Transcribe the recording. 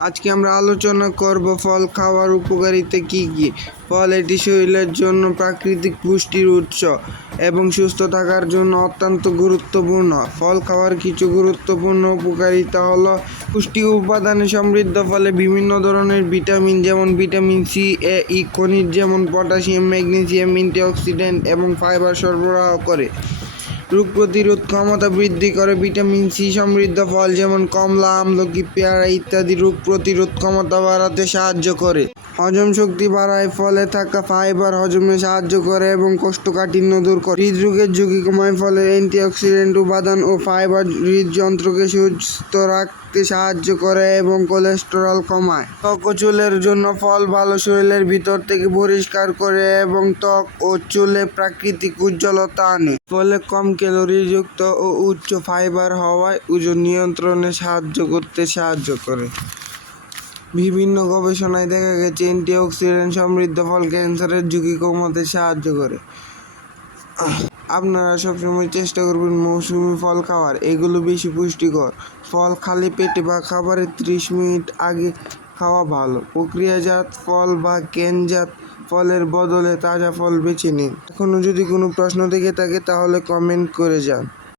আজকে আমরা আলোচনা করব ফল খাওয়ার উপকারিতা কি কি। ফল এটি শরীরের জন্য প্রাকৃতিক পুষ্টির উৎস এবং সুস্থ থাকার জন্য অত্যন্ত গুরুত্বপূর্ণ। ফল খাওয়ার কিছু গুরুত্বপূর্ণ উপকারিতা হলো পুষ্টি উপাদানে সমৃদ্ধ। ফলে বিভিন্ন ধরনের ভিটামিন যেমন ভিটামিন সি, এ, ই, খনিজ যেমন পটাশিয়াম, ম্যাগনেসিয়াম, অ্যান্টিঅক্সিডেন্ট এবং ফাইবার সরবরাহ করে। রোগ প্রতিরোধ ক্ষমতা বৃদ্ধি করে। ভিটামিন সি সমৃদ্ধ ফল যেমন কমলা, আমলকি, পেয়ারা ইত্যাদি রোগ প্রতিরোধ ক্ষমতা বাড়াতে সাহায্য করে। হজম শক্তি বাড়ায়। ফলে থাকা ফাইবার হজমে সাহায্য করে এবং কোষ্ঠকাঠিন্য দূর করে। হৃদরোগের ঝুঁকি কমায়। ফলে অ্যান্টিঅক্সিডেন্ট উপাদান ও ফাইবার হৃদযন্ত্রকে সুস্থ রাখতে সাহায্য করে এবং কোলেস্টেরল কমায়। ত্বক ও চুলের জন্য ফল ভালো। শরীরের ভিতর থেকে পরিষ্কার করে এবং ত্বক ও চুলে প্রাকৃতিক উজ্জ্বলতা আনে। ফলে কম ক্যালোরিযুক্ত ও উচ্চ ফাইবার হওয়ায় ওজন নিয়ন্ত্রণে সাহায্য করে। বিভিন্ন গবেষণায় দেখা গেছে অ্যান্টিঅক্সিডেন্ট সমৃদ্ধ ফল ক্যান্সারের ঝুঁকি কমাতে সাহায্য করে। আপনারা সবসময় চেষ্টা করবেন মৌসুমি ফল খাওয়ার, এগুলো বেশি পুষ্টিকর। ফল খালি পেটে বা খাবারের 30 মিনিট আগে খাওয়া ভালো। প্রক্রিয়াজাত ফল বা ক্যানজাত ফলের বদলে তাজা ফল বেছে নিন। এখনও যদি কোনো প্রশ্ন থেকে থাকে তাহলে কমেন্ট করে যান।